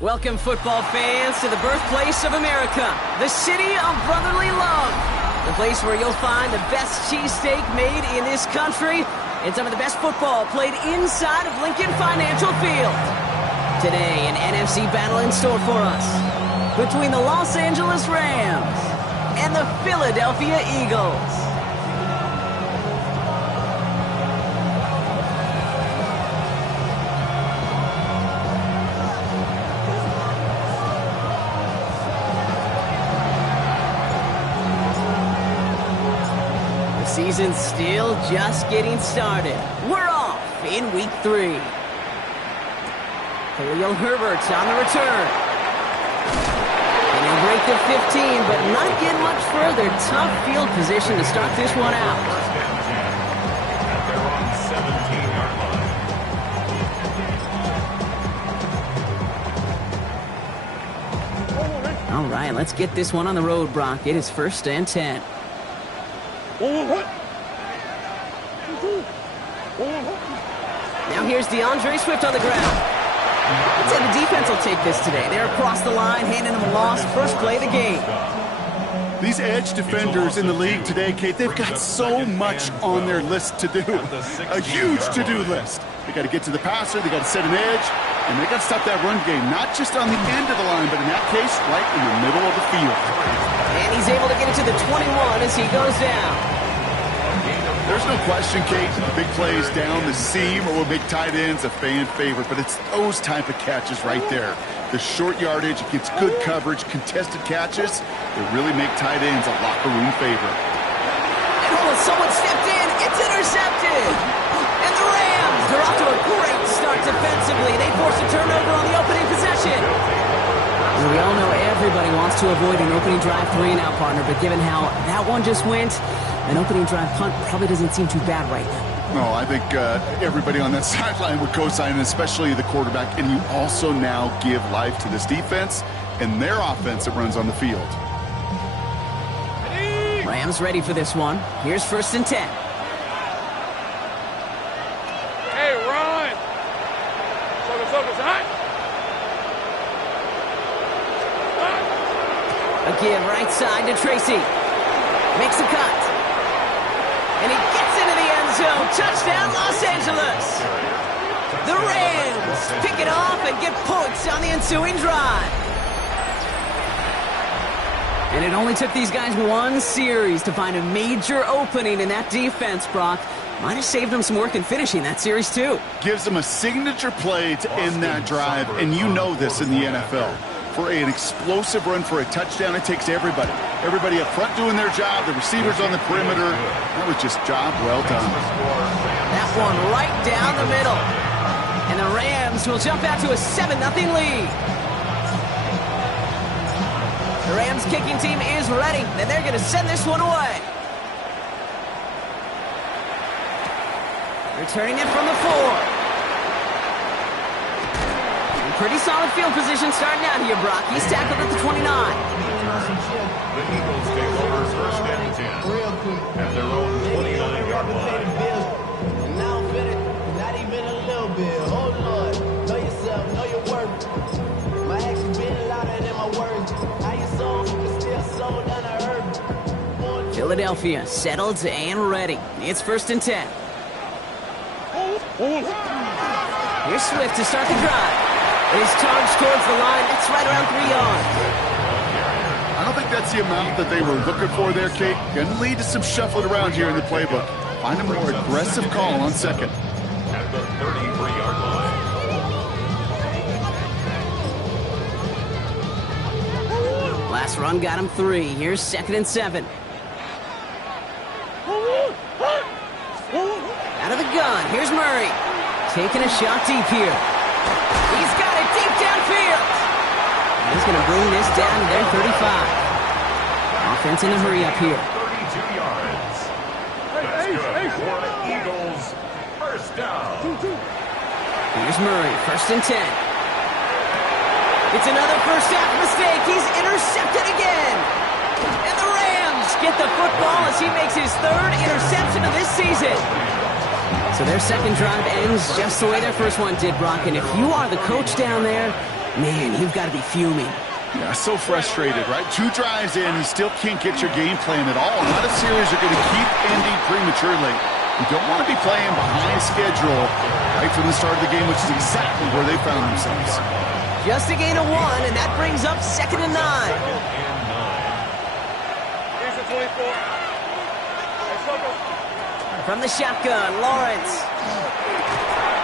Welcome, football fans, to the birthplace of America, the city of brotherly love, the place where you'll find the best cheesesteak made in this country and some of the best football played inside of Lincoln Financial Field. Today, an NFC battle in store for us between the Los Angeles Rams and the Philadelphia Eagles. Season's still just getting started. We're off in week 3. Khalil Herbert on the return. And he'll break the 15, but not get much further. Tough field position to start this one out. All right, let's get this one on the road, Brock. It is 1st and 10. Now here's DeAndre Swift on the ground. I'd say the defense will take this today. They're across the line, handing them a loss. First play of the game. These edge defenders in the league today, Kate, they've got so much on their list to do. A huge to-do list. They got to get to the passer, they got to set an edge, and they got to stop that run game. Not just on the end of the line, but in that case, right in the middle of the field. And he's able to get it to the 21 as he goes down. There's no question, Kate, big plays down the seam or will make tight ends a fan favorite, but it's those type of catches right there. The short yardage against good coverage, contested catches, they really make tight ends a locker room favorite. And hold on, someone stepped in. It's intercepted. And the Rams, they're off to a great start defensively. They force a turnover on the opening possession. We all know everybody wants to avoid an opening drive 3-and-out, partner, but given how that one just went, an opening drive punt probably doesn't seem too bad right now. No, I think everybody on that sideline would co-sign, especially the quarterback. And you also now give life to this defense and their offense that runs on the field. Rams ready for this one. Here's 1st and 10. Hey, run! Focus, hot! A give right side to Tracy. Makes a cut. And he gets into the end zone. Touchdown, Los Angeles. The Rams pick it off and get points on the ensuing drive. And it only took these guys one series to find a major opening in that defense, Brock. Might have saved them some work in finishing that series, too. Gives them a signature play to end that drive, and you know this in the NFL. For an explosive run for a touchdown, it takes everybody. Everybody up front doing their job, the receivers on the perimeter. That was just job well done. That one right down the middle. And the Rams will jump out to a 7-0 lead. The Rams kicking team is ready, and they're going to send this one away. Returning it from the 4. Pretty solid field position starting out here, Brock. He's tackled at the 29. The Eagles take over 1st and 10 at their own 29-yard line. Now I'm finished, not even a little bit. Oh, Lord, know yourself, know your worth. My actions been louder than my words. How you sold, but still sold down I heard. Philadelphia settled and ready. It's 1st and 10. Here's Swift to start the drive. His charge towards the line. That's right around 3 yards. I don't think that's the amount that they were looking for there, Kate. Going to lead to some shuffling around here in the playbook. Find a more aggressive call on 2nd. At the 33-yard line. Last run got him 3. Here's 2nd and 7. Out of the gun. Here's Murray. Taking a shot deep here. He's got it deep downfield. He's going to bring this down to their 35. Offense in a hurry up here. 32 yards. That's good for the Eagles. 1st down. Here's Murray, 1st and 10. It's another first-half mistake. He's intercepted again. And the Rams get the football as he makes his 3rd interception of this season. So their second drive ends just the way their first one did, Brock. And if you are the coach down there, Man, you've got to be fuming. Yeah, so frustrated, right? 2 drives in, you still can't get your game plan at all. Not a series you're going to keep ending prematurely. You don't want to be playing behind schedule right from the start of the game, which is exactly where they found themselves. Just a gain of 1, and that brings up 2nd and 9. Here's the 24. Hey, Circle. From the shotgun, Lawrence.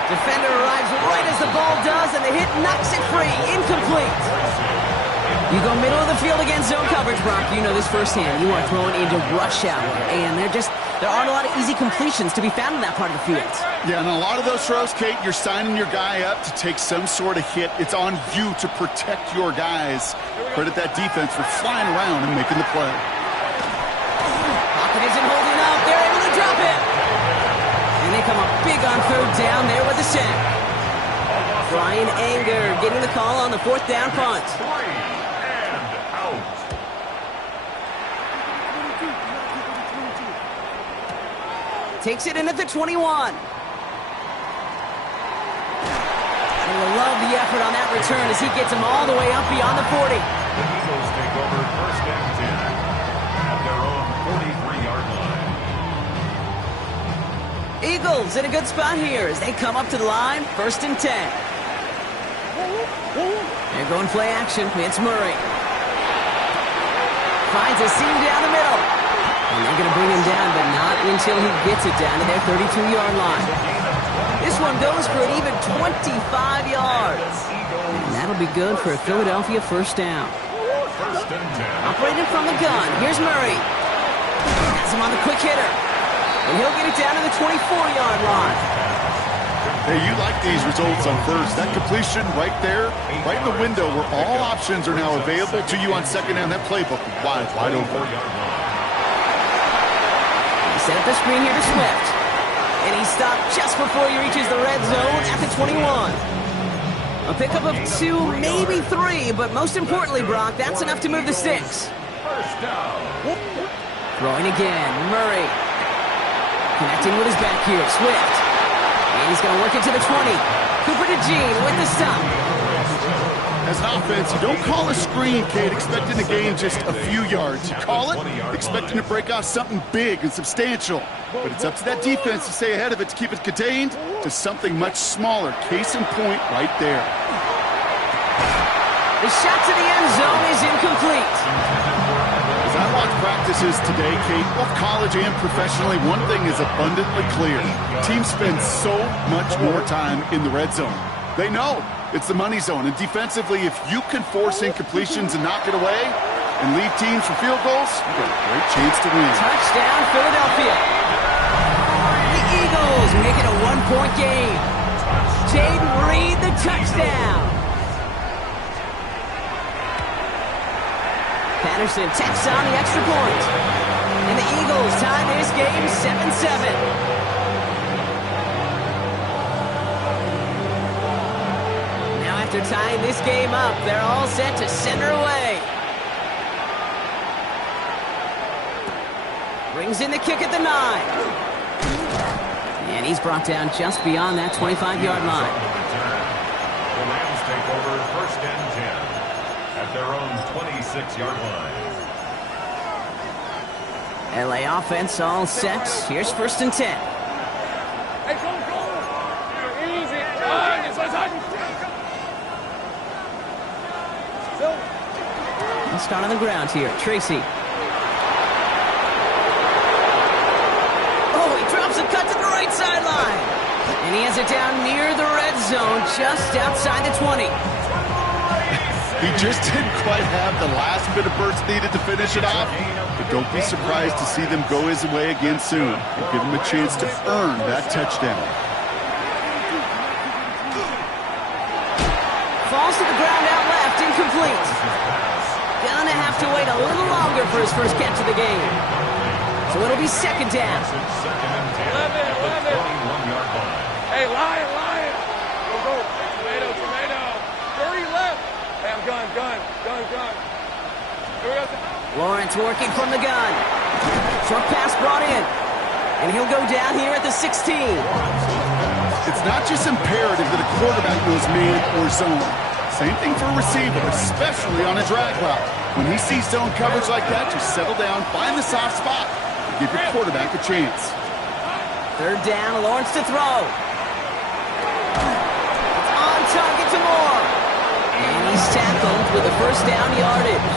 Defender arrives right as the ball does, and the hit knocks it free. Incomplete. You go middle of the field against zone coverage, Brock. You know this firsthand. You are thrown into rush hour, and there aren't a lot of easy completions to be found in that part of the field. Yeah, and a lot of those throws, Kate, you're signing your guy up to take some sort of hit. It's on you to protect your guys. Credit that defense for flying around and making the play. Pocket isn't holding up. They're able to drop it. And they come up big on 3rd down there with the sack. Brian Anger getting the call on the 4th down punt. Takes it in at the 21. And we'll love the effort on that return as he gets him all the way up beyond the 40. The Eagles take over 1st and 10 at their own 43-yard line. Eagles in a good spot here as they come up to the line. 1st and 10. They're going play action. It's Murray. Finds a seam down the middle. And they're going to bring him down, but not until he gets it down to their 32-yard line. This one goes for an even 25 yards. And that'll be good for a Philadelphia 1st down. 1st and 10. Operating from the gun, here's Murray. Has him on the quick hitter. And he'll get it down to the 24-yard line. Hey, you like these results on 1st. That completion right there, right in the window where all options are now available to you on 2nd down. That playbook wide open. Set up the screen here to Swift. And he stopped just before he reaches the red zone at the 21. A pickup of 2, maybe 3, but most importantly, Brock, that's enough to move the sticks. 1st down. Throwing again, Murray. Connecting with his back here, Swift. And he's going to work it to the 20. Cooper DeJean with the stop. As an offense, you don't call a screen, Kate, expecting to gain just a few yards. You call it expecting to break off something big and substantial. But it's up to that defense to stay ahead of it, to keep it contained to something much smaller. Case in point right there. The shot to the end zone is incomplete. As I watch practices today, Kate, both college and professionally, one thing is abundantly clear. Teams spend so much more time in the red zone. They know it's the money zone. And defensively, if you can force incompletions and knock it away and lead teams for field goals, you've got a great chance to win. Touchdown, Philadelphia. The Eagles make it a 1-point game. Jaden Reed, the touchdown. Patterson tacks on the extra point. And the Eagles tie this game 7-7. After tying this game up, they're all set to center away. Brings in the kick at the 9. And he's brought down just beyond that 25-yard line. The Rams take over 1st and 10 at their own 26-yard line. LA offense all set. Here's 1st and 10. Hey, go. Easy. Let's start on the ground here. Tracy. Oh, he drops a cut to the right sideline. And he has it down near the red zone, just outside the 20. He just didn't quite have the last bit of burst needed to finish it off. But don't be surprised to see them go his way again soon and give him a chance to earn that touchdown. Falls to the ground out left, incomplete. Gonna have to wait a little longer for his first catch of the game. So it'll be 2nd down. 2nd and 10 at the 21-yard line. Hey, Lion. Go. Tomato. Hurry left. Hey, I'm gun. Here we go. Lawrence working from the gun. Short pass brought in. And he'll go down here at the 16. It's not just imperative that a quarterback knows man or zone. Same thing for a receiver, especially on a drag route. When he sees zone coverage like that, just settle down, find the soft spot, and give your quarterback a chance. Third down, Lawrence to throw. On target to Moore. And he's tackled with a first down yardage.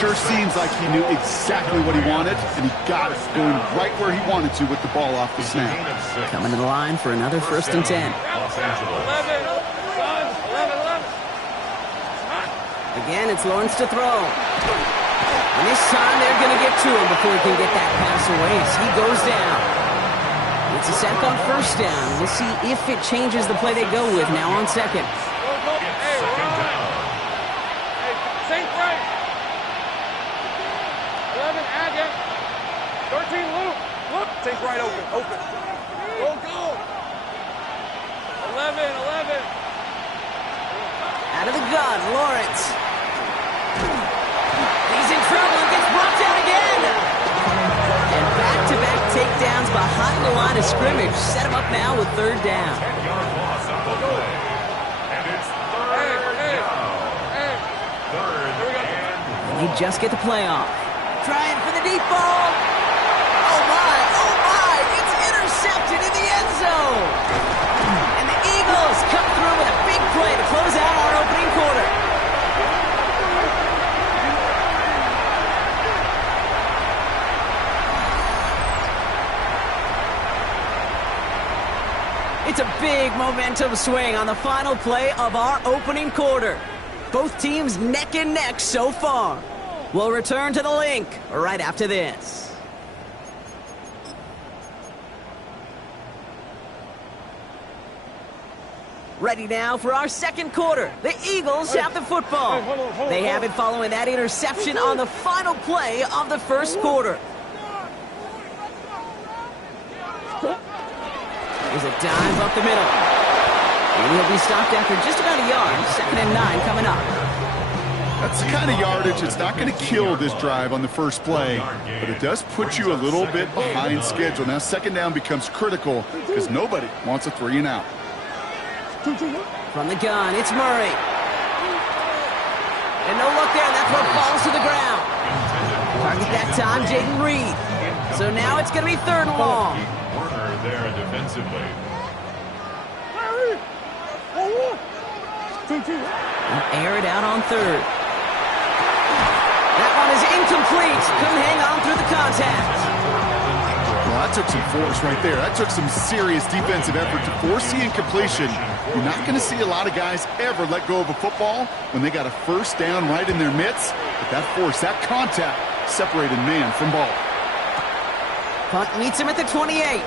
Sure seems like he knew exactly what he wanted, and he got it going right where he wanted to with the ball off the snap. Coming to the line for another first and 10. 11, son, 11. Again, it's Lawrence to throw. And this time they're going to get to him before he can get that pass away as he goes down. It's a sack on first down. We'll see if it changes the play they go with now on second. Go. Hey, Ron. Hey, St. Frank. 11, Agate. 13, Luke. Look, St. Frank open. Go. 11. Out of the gun, Lawrence. He's in trouble and gets brought down again. And back-to-back takedowns behind the line of scrimmage. Set him up now with third down. 10-yard loss on the play. And it's third down. Third and... They just get the play off. Trying for the deep ball. Oh my, it's intercepted in the end zone. And the Eagles come through with a big play to close out our opening quarter. It's a big momentum swing on the final play of our opening quarter. Both teams neck and neck so far. We'll return to the link right after this. Ready now for our second quarter. The Eagles have the football. They have it following that interception on the final play of the first quarter. There's a dive up the middle. And he'll be stopped after just about a yard. 2nd and 9 coming up. That's the kind of yardage that's not going to kill this drive on the first play, but it does put you a little bit behind schedule. Now, second down becomes critical because nobody wants a 3 and out. From the gun, it's Murray. And no look there, that throw falls to the ground. Target that time, Jaden Reed. So now it's going to be 3rd and long. Warner there defensively. And air it out on 3rd. That one is incomplete. Couldn't hang on through the contact. Well, that took some force right there. That took some serious defensive effort to force the incompletion. You're not going to see a lot of guys ever let go of a football when they got a first down right in their midst. But that force, that contact, separated man from ball. Punt meets him at the 28.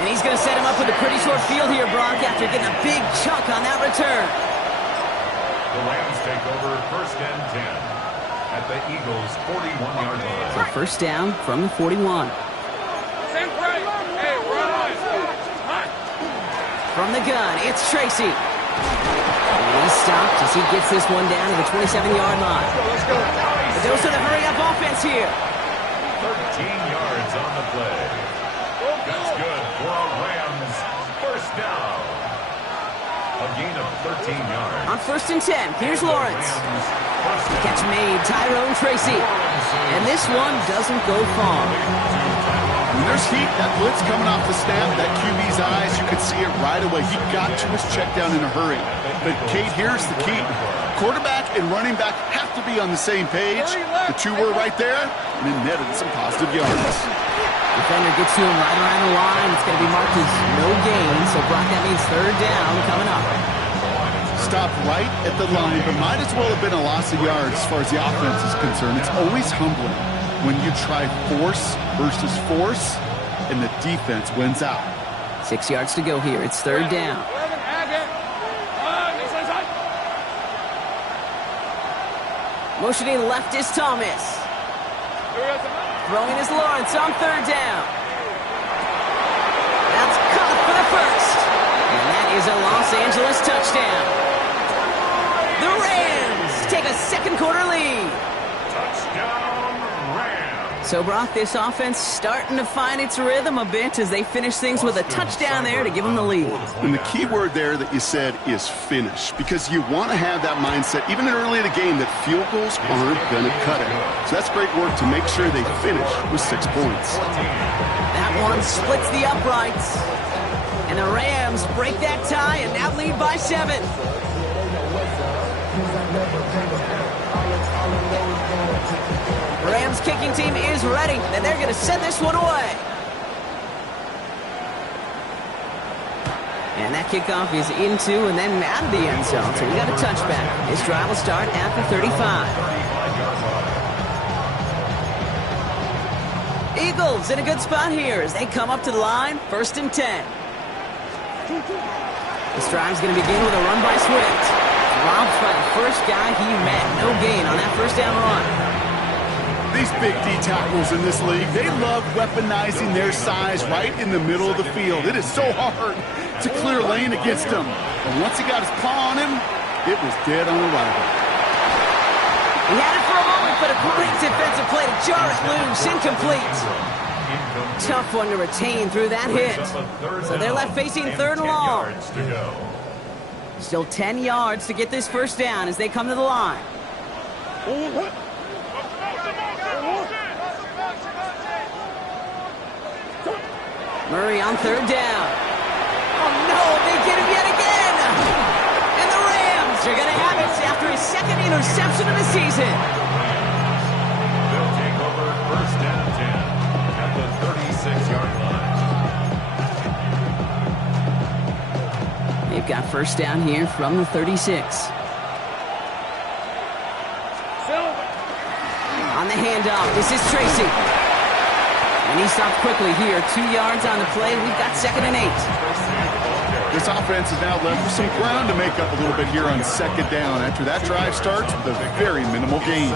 And he's going to set him up with a pretty short field here, Brock, after getting a big chunk on that return. The Rams take over 1st and 10 at the Eagles' 41-yard line. So first down from the 41. St. Frank. Hey, Ron. From the gun, it's Tracy. And he's stopped as he gets this one down to the 27-yard line. Let's go. A dose of the hurry-up offense here. 13 yards on the play. That's good for a Rams first down. A gain of 13 yards. On 1st and 10, here's Lawrence. Catch made, Tyrone Tracy. And this one doesn't go far. When there's heat, that blitz coming off the snap, that QB's eyes, you could see it right away. He got to his check down in a hurry. But, Kate, here's the key. Quarterback and running back have to be on the same page. The two were right there, and it netted some positive yards. Defender gets to him right around the line. It's going to be marked as no gain, so Brock, that means 3rd down coming up. Stopped right at the line, but might as well have been a loss of yards as far as the offense is concerned. It's always humbling when you try force versus force, and the defense wins out. 6 yards to go here. It's 3rd down. 11, Agate. Inside. Motioning left is Thomas. Here we go. Throwing is Lawrence on 3rd down. That's caught for the first. And that is a Los Angeles touchdown. The Rams take a second quarter lead. Touchdown, Rams. So, Brock, this offense starting to find its rhythm a bit as they finish things with a touchdown there to give them the lead. And the key word there that you said is finish, because you want to have that mindset, even early in the game, that field goals aren't going to cut it. So that's great work to make sure they finish with 6 points. That one splits the uprights. And the Rams break that tie and now lead by 7. Rams kicking team is ready, and they're going to send this one away. And that kickoff is into and then out of the end zone, so we got a touchback. This drive will start at the 35. Eagles in a good spot here as they come up to the line, 1st and 10. This drive's going to begin with a run by Swift. Robbed by the first guy he met. No gain on that first down run. These big D tackles in this league, they love weaponizing their size right in the middle of the field. It is so hard to clear lane against him. And once he got his paw on him, it was dead on arrival. He had it for a moment, but a great defensive play to jar it loose. Incomplete. Tough one to retain through that hit. So they're left facing 3rd and long. Still 10 yards to get this first down as they come to the line. Murray on 3rd down. Oh no, they get him yet again! And the Rams are going to have it after his 2nd interception of the season. They'll take over 1st and 10 at the 36-yard line. They've got first down here from the 36. On the handoff, this is Tracy. And he stopped quickly here. 2 yards on the play. We've got 2nd and 8. This offense is now left with some ground to make up a little bit here on 2nd down after that drive starts with a very minimal gain.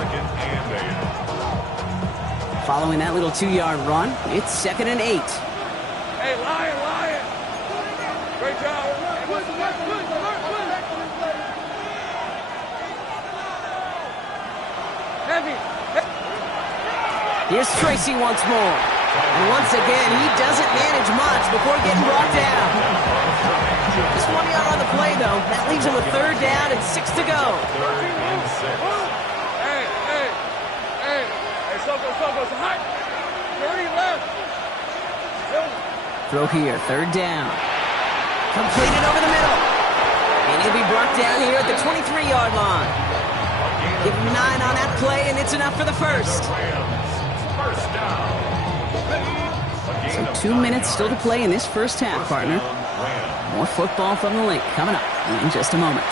Following that little 2-yard run, it's 2nd and 8. Hey, Lion! Great job. Heavy. Here's Tracy once more. And once again, he doesn't manage much before getting brought down. Just 1 yard on the play, though. That leaves him with 3rd down and 6 to go. Hey, Soko, it's hot. 30 left. Throw here, 3rd down. Completed over the middle. And he'll be brought down here at the 23-yard line. Give him 9 on that play, and it's enough for the first. So 2 minutes still to play in this first half, partner. More football from the Link coming up in just a moment.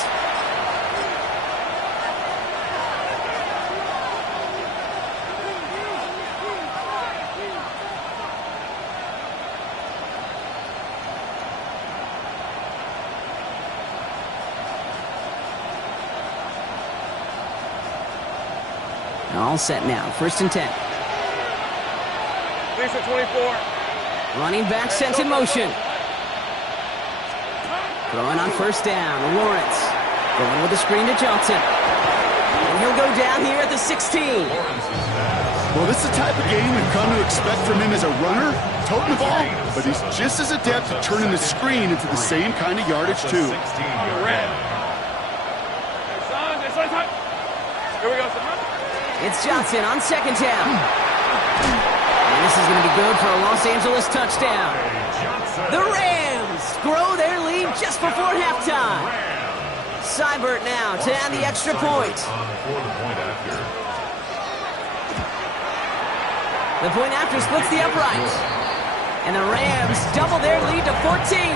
All set now, 1st and 10. Lisa 24. Running back sent in motion. Throwing on 1st down, Lawrence. Going with the screen to Johnson. And he'll go down here at the 16. Well, this is the type of game we've come to expect from him as a runner, toting the ball, but he's just as adept at turning the screen into the same kind of yardage, too. Here we go, son. It's Johnson on 2nd down. And this is going to be good for a Los Angeles touchdown. The Rams grow their lead just before halftime. Seibert now to add the extra point. The point after splits the uprights. And the Rams double their lead to 14.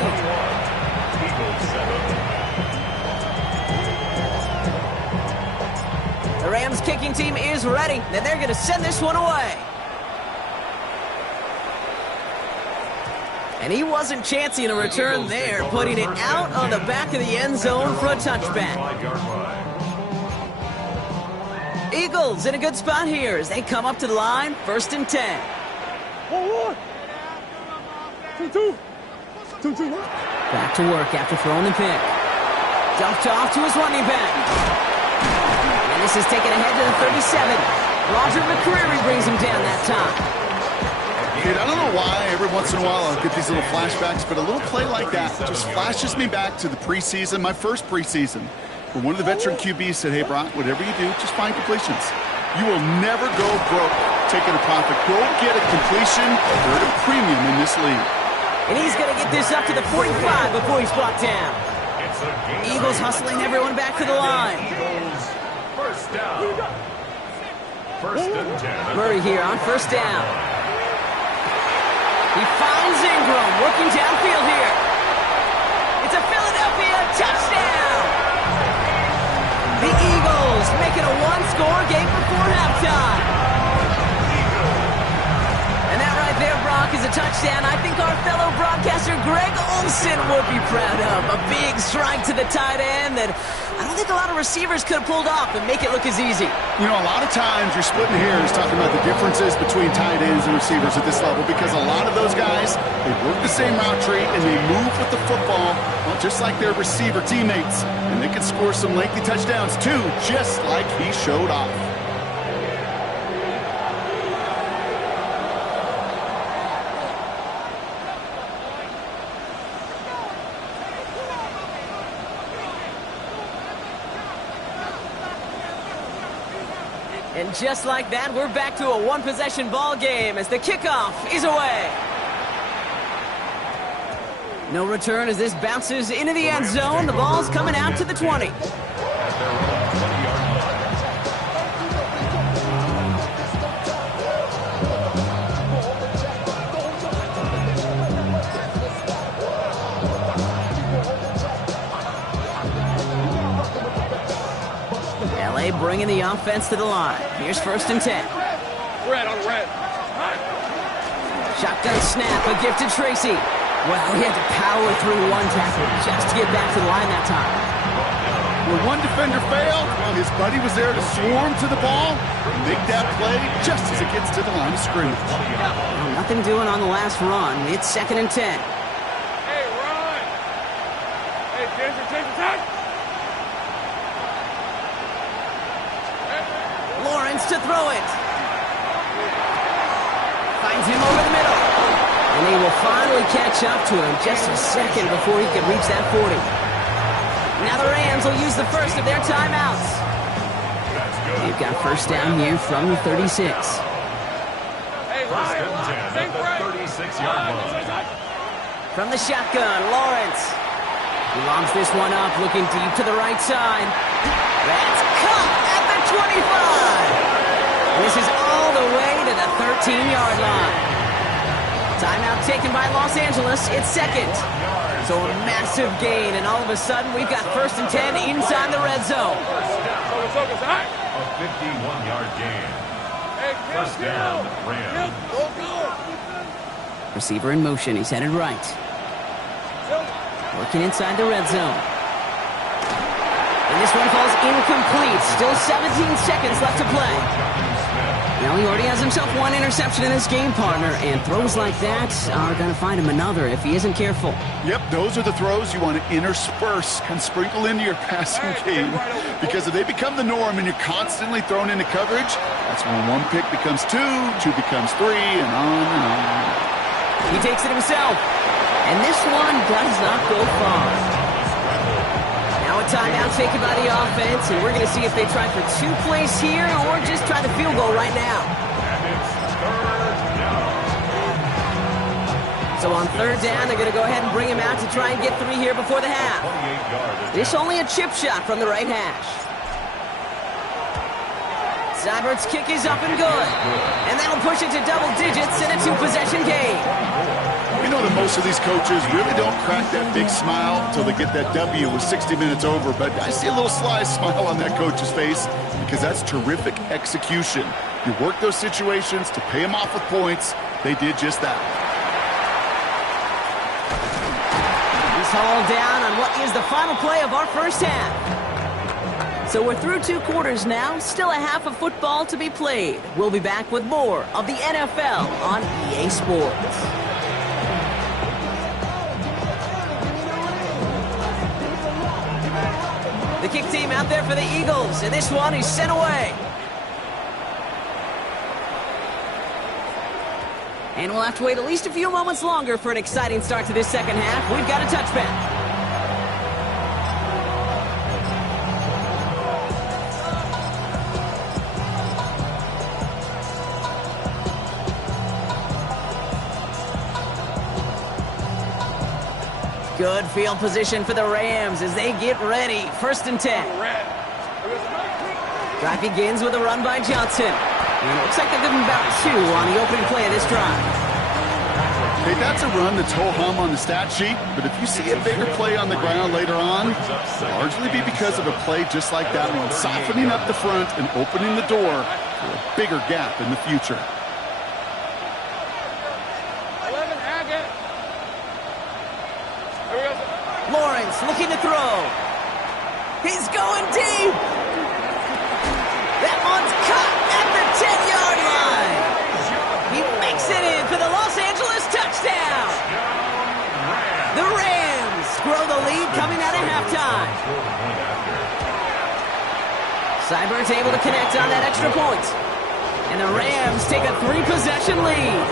The Rams kicking team is ready, and they're going to send this one away. And he wasn't chancing a return there, putting it out on the back of the end zone for a touchback. Eagles in a good spot here as they come up to the line, 1st and 10. 2-2. Back to work after throwing the pick. Dumped off to his running back. And this is taken ahead to the 37. Roger McCreary brings him down that time. Kid, I don't know why every once in a while I'll get these little flashbacks, but a little play like that just flashes me back to the preseason, my first preseason, where one of the veteran QBs said, hey, Brock, whatever you do, just find completions. You will never go broke taking a profit. Go get a completion or at a premium in this league. And he's going to get this up to the 45 before he's brought down. Eagles hustling everyone back to the line. First down. First and 10. Murray here on first down. He finds Ingram working downfield here. It's a Philadelphia touchdown. The Eagles make it a one-score game before halftime. And that right there, Brock, is a touchdown I think our fellow broadcaster Greg Olsen would be proud of. A big strike to the tight end that I don't think a lot of receivers could have pulled off and make it look as easy. You know, a lot of times you're splitting hairs talking about the differences between tight ends and receivers at this level because a lot of those guys, they work the same route tree and they move with the football, well, just like their receiver teammates. And they can score some lengthy touchdowns too, just like he showed off. And just like that, we're back to a one-possession ball game as the kickoff is away. No return as this bounces into the end zone. The ball's coming out to the 20. LA bringing the offense to the line. Here's first and 10. Red on red. Shotgun snap, a gift to Tracy. Well, he had to power through one tackle just to get back to the line that time. When one defender failed, well, his buddy was there to swarm to the ball and make that play just as it gets to the line of scrimmage. Well, nothing doing on the last run. It's second and 10. Hey, run. Hey, Jason, touch. Lawrence to throw it. Finds him over the middle. And they will finally catch up to him just a second before he can reach that 40. Now the Rams will use the first of their timeouts. They've got first down here from the 36. Hey, Ryan. 36-yard line. From the shotgun, Lawrence. He lobs this one up, looking deep to the right side. That's caught at the 25. This is all the way to the 13-yard line. Timeout taken by Los Angeles. It's second. So a massive gain, and all of a sudden we've got first and 10 inside the red zone. A 51-yard gain. First down, Rams. Receiver in motion. He's headed right. Working inside the red zone. And this one falls incomplete. Still 17 seconds left to play. Now he already has himself one interception in his game, partner, and throws like that are going to find him another if he isn't careful. Yep, those are the throws you want to intersperse and sprinkle into your passing game. Because if they become the norm and you're constantly thrown into coverage, that's when one pick becomes two becomes three, and on and on. He takes it himself, and this one does not go far. Now a timeout taken by the offense, and we're going to see if they try for 2 plays here or just try the field goal right now. And it's third down. So on third down, they're going to go ahead and bring him out to try and get 3 here before the half. 28-yard. This only a chip shot from the right hash. Seibert's kick is up and good. And that'll push it to double digits in a 2-possession game. You know that most of these coaches really don't crack that big smile until they get that W with 60 minutes over, but I see a little sly smile on that coach's face because that's terrific execution. You work those situations to pay them off with points. They did just that. He's hauled down on what is the final play of our first half. So we're through 2 quarters now, still a half of football to be played. We'll be back with more of the NFL on EA Sports. The kick team out there for the Eagles, and this one is sent away. And we'll have to wait at least a few moments longer for an exciting start to this second half. We've got a touchback. Good field position for the Rams as they get ready. 1st and 10. Drive begins with a run by Johnson. And it looks like they're giving about 2 on the opening play of this drive. Hey, that's a run that's ho-hum on the stat sheet, but if you see a bigger play on the ground later on, it'll largely be because of a play just like that one, softening up the front and opening the door for a bigger gap in the future. 11, Hackett. Here we go. Lawrence looking to throw. He's going deep. That one's caught at the 10-yard line. He makes it in for the Los Angeles touchdown. The Rams grow the lead coming out of halftime. Seibert's able to connect on that extra point. And the Rams take a 3-possession lead.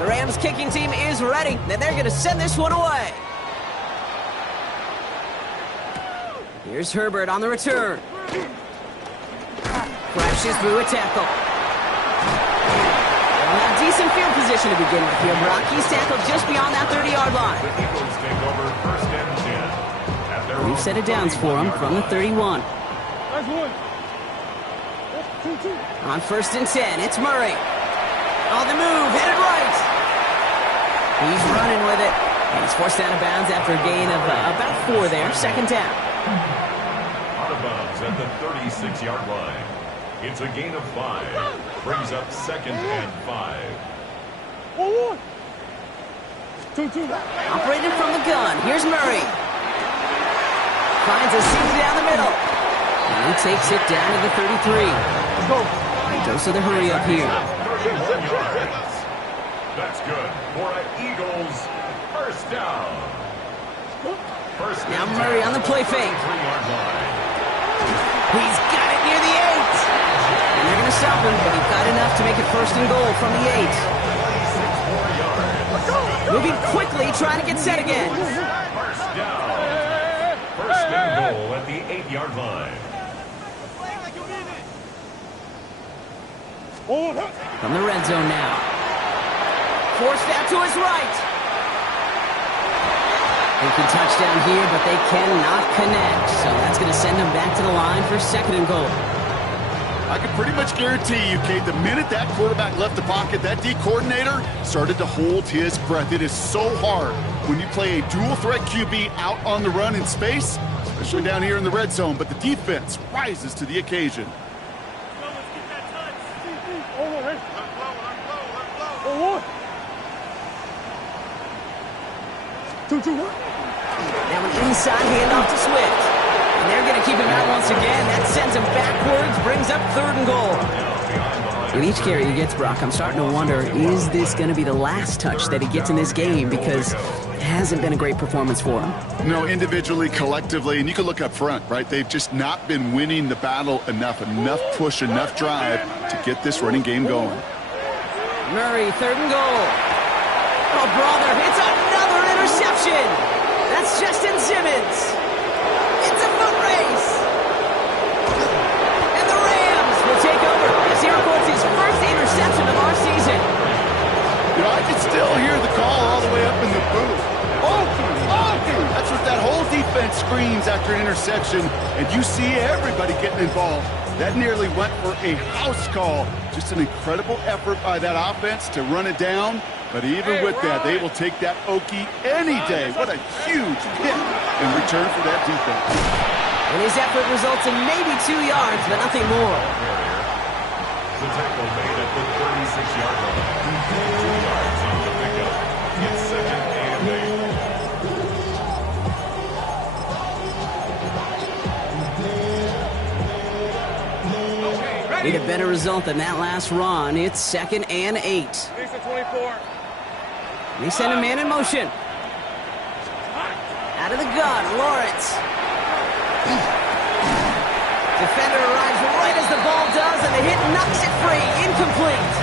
The Rams kicking team is ready, and they're going to send this one away. Here's Herbert on the return. Flashes through a tackle. They'll have decent field position to begin with here, Brock. He's tackled just beyond that 30-yard line. The Eagles take over 1st and 10. At their We've set it downs for him from the 31. Nice one. 2-2. On 1st and 10, it's Murray. On the move, headed right. He's running with it. And he's forced out of bounds after a gain of about 4 there. 2nd down. Out of bounds at the 36-yard line. It's a gain of 5. Brings up 2nd and 5. 1-1. 2-2. Operated from the gun. Here's Murray. Finds a seam down the middle. And he takes it down to the 33. Let's go. Dose of the hurry up here. 31 yards. That's good for an Eagles 1st down. Now Murray on the play fake. 3-yard line. He's got it near the 8. And they're going to stop him, but he got enough to make it 1st and goal from the 8. Moving quickly, trying to get set again. 1st down. 1st and goal at the 8-yard line. From the red zone now. Forced out to his right. They can touchdown here, but they cannot connect. So that's going to send them back to the line for 2nd and goal. I can pretty much guarantee you, Kate, the minute that quarterback left the pocket, that D coordinator started to hold his breath. It is so hard when you play a dual-threat QB out on the run in space, especially down here in the red zone, but the defense rises to the occasion. Now an inside handoff to Swift. And they're going to keep him out once again. That sends him backwards, brings up 3rd and goal. With each carry he gets, Brock, I'm starting to wonder, is this going to be the last touch that he gets in this game? Because it hasn't been a great performance for him. No, individually, collectively, and you can look up front, right? They've just not been winning the battle enough push, enough drive to get this running game going. Murray, 3rd and goal. Oh, brother, it's another interception. That's Justin Simmons. It's a foot race. And the Rams will take over as he records his 1st interception of our season. You know, I can still hear the call all the way up in the booth. Oh! That's what that whole defense screams after an interception, and you see everybody getting involved. That nearly went for a house call. Just an incredible effort by that offense to run it down. But even with that, they will take that Okie any day. What a huge hit in return for that defense. And his effort results in maybe 2 yards, but nothing more. The tackle made at the 36-yard line. 2 yards on the pickup. It's 2nd and 8. Need a better result than that last run. It's 2nd and 8. 24. They send a man in motion. Out of the gun, Lawrence. Defender arrives right as the ball does, and the hit knocks it free. Incomplete.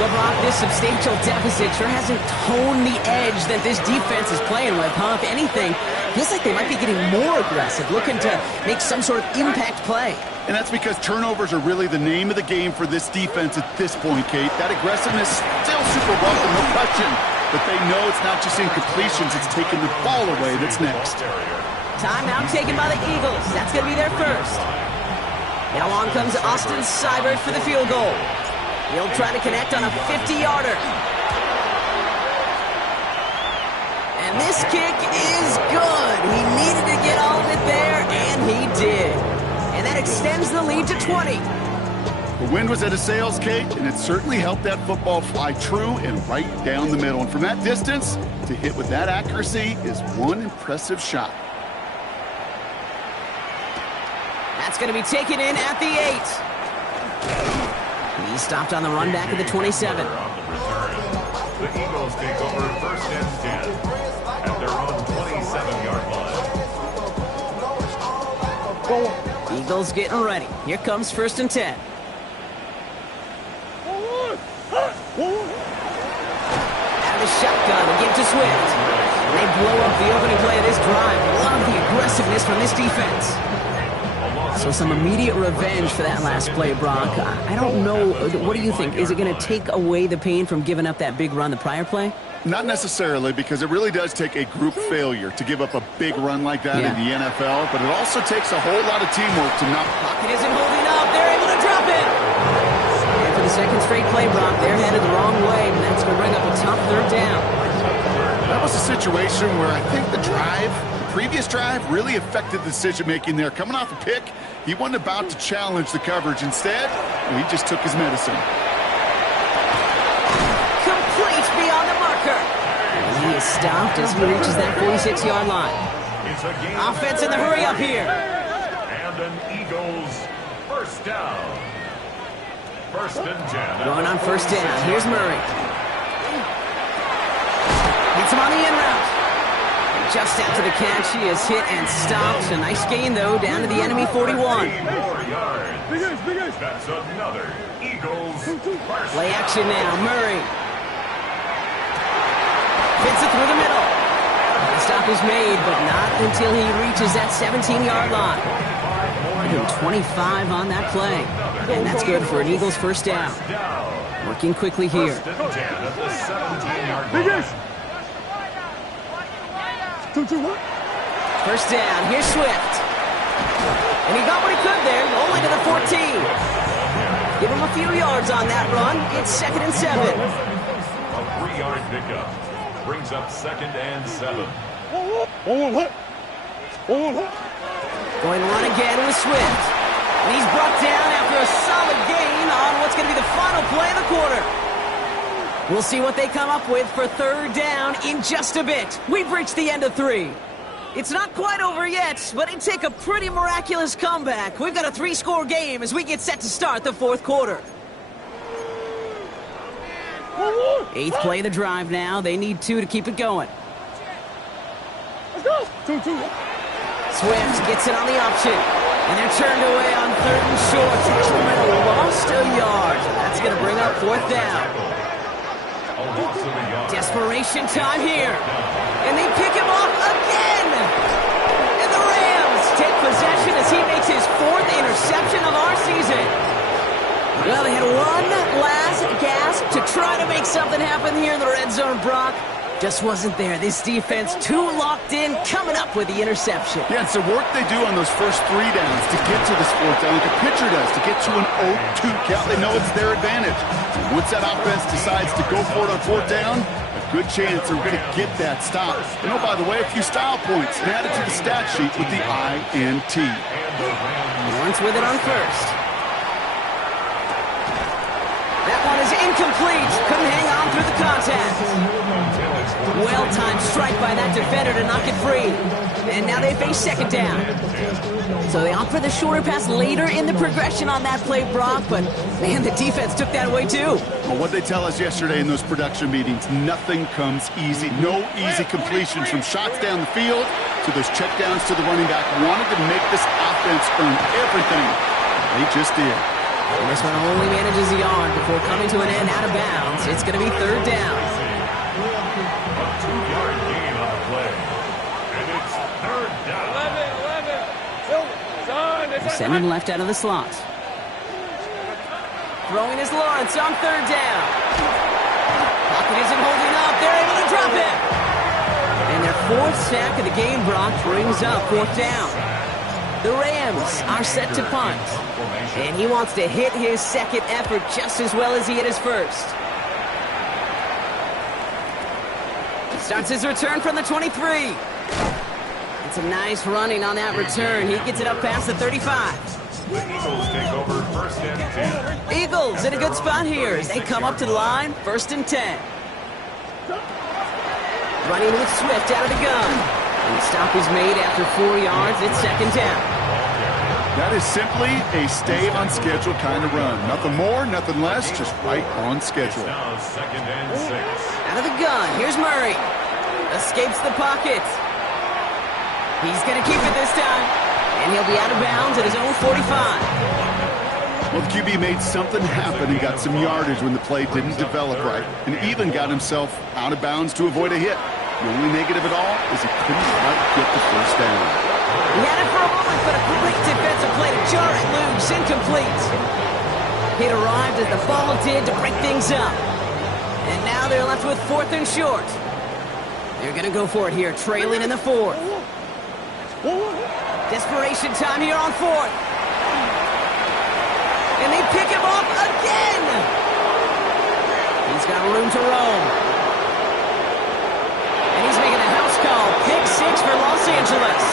LeBron, this substantial deficit sure hasn't toned the edge that this defense is playing with, huh? If anything, feels like they might be getting more aggressive, looking to make some sort of impact play. And that's because turnovers are really the name of the game for this defense at this point, Kate. That aggressiveness still super welcome, no question. But they know it's not just incompletions, it's taking the ball away that's next. Timeout taken by the Eagles. That's going to be their first. Now on comes Austin Seibert for the field goal. He'll try to connect on a 50-yarder. And this kick is good. He needed to get all of it there, and he did. And that extends the lead to 20. The wind was at his sails, Kate, and it certainly helped that football fly true and right down the middle. And from that distance, to hit with that accuracy is one impressive shot. That's going to be taken in at the 8. He stopped on the run back at the 27. On the return, the Eagles take over first and 10 at their own 27-yard line. Eagles getting ready. Here comes first and 10. Out of the shotgun, a give to Swift. They blow up the opening play of this drive. Love the aggressiveness from this defense. So some immediate revenge for that last play, Brock. I don't know. What do you think? Is it going to take away the pain from giving up that big run the prior play? Not necessarily, because it really does take a group failure to give up a big run like that in the NFL, but it also takes a whole lot of teamwork to not... Pocket isn't holding up. They're able to drop it. And for the second straight play, Brock, they're headed the wrong way, and that's going to bring up a tough third down. That was a situation where I think the previous drive really affected the decision-making there. Coming off a pick, he wasn't about to challenge the coverage. Instead, he just took his medicine. Complete beyond the marker. And he is stopped as he reaches that 46-yard line. Offense in the hurry up here. And an Eagles first down. First and 10. Going on first down. Here's Murray. Hits him on the in route. Just after the catch, he is hit and stopped. A nice gain, though, down to the enemy 41. 3 more yards. That's another Eagles first. Play action now. Murray. Fits it through the middle. The stop is made, but not until he reaches that 17-yard line. 25 on that play. And that's good for an Eagles first down. Working quickly here. First and 10 at the 17-yard line. First down. Here's Swift. And he got what he could there, only to the 14. Give him a few yards on that run. It's 2nd and 7. A 3-yard pickup brings up 2nd and 7. Going to run again with Swift. And he's brought down after a solid gain on what's going to be the final play of the quarter. We'll see what they come up with for third down in just a bit. We've reached the end of 3. It's not quite over yet, but it'd take a pretty miraculous comeback. We've got a 3-score game as we get set to start the 4th quarter. 8th play of the drive now. They need 2 to keep it going. Let's go. 2-2. Swift gets it on the option. And they're turned away on 3rd and short. Actually might have lost a yard. That's going to bring up 4th down. Desperation time here. And they pick him off again. And the Rams take possession as he makes his 4th interception of our season. Well, they had one last gasp to try to make something happen here in the red zone, Brock. Just wasn't there. This defense too locked in, coming up with the interception. Yeah, it's the work they do on those first 3 downs to get to this 4th down, like a pitcher does, to get to an 0-2 count. They know it's their advantage. And once that offense decides to go for it on 4th down, a good chance they're going to get that stop. And oh, by the way, a few style points added to the stat sheet with the INT. Lawrence with it on first. That one is incomplete. Couldn't hang on through the contact. Well-timed strike by that defender to knock it free. And now they face second down. So they opt for the shorter pass later in the progression on that play, Brock, but man, the defense took that away too. Well, what they tell us yesterday in those production meetings, nothing comes easy. No easy completions from shots down the field to those checkdowns to the running back. Wanted to make this offense earn everything. They just did. And this one only manages the yard before coming to an end out of bounds. It's going to be third down. A 2-yard gain on the play. And it's third down. 11. Send him left out of the slot. Throwing is Lawrence on third down. Pocket isn't holding up. They're able to drop it. And their fourth sack of the game, Brock, brings up fourth down. The Rams are set to punt. And he wants to hit his second effort just as well as he hit his first. Starts his return from the 23. It's a nice running on that return. He gets it up past the 35. The Eagles take over first and 10. Eagles in a good spot here as they come up to the line, first and 10. Running with Swift out of the gun. And the stop is made after 4 yards. It's second down. That is simply a stay on schedule kind of run. Nothing more, nothing less, just right on schedule. Now second and 6. Out of the gun, here's Murray. Escapes the pocket. He's going to keep it this time. And he'll be out of bounds at his own 45. Well, the QB made something happen and got some yardage when the play didn't develop right, and even got himself out of bounds to avoid a hit. The only negative at all is he couldn't quite get the first down. He had it for a moment, but a great defensive play to jar it loose. Incomplete. Hit arrived as the ball did to break things up. And now they're left with fourth and short. They're going to go for it here, trailing in the fourth. Desperation time here on fourth. And they pick him off again. He's got room to roam. And he's making a house call. Pick 6 for Los Angeles.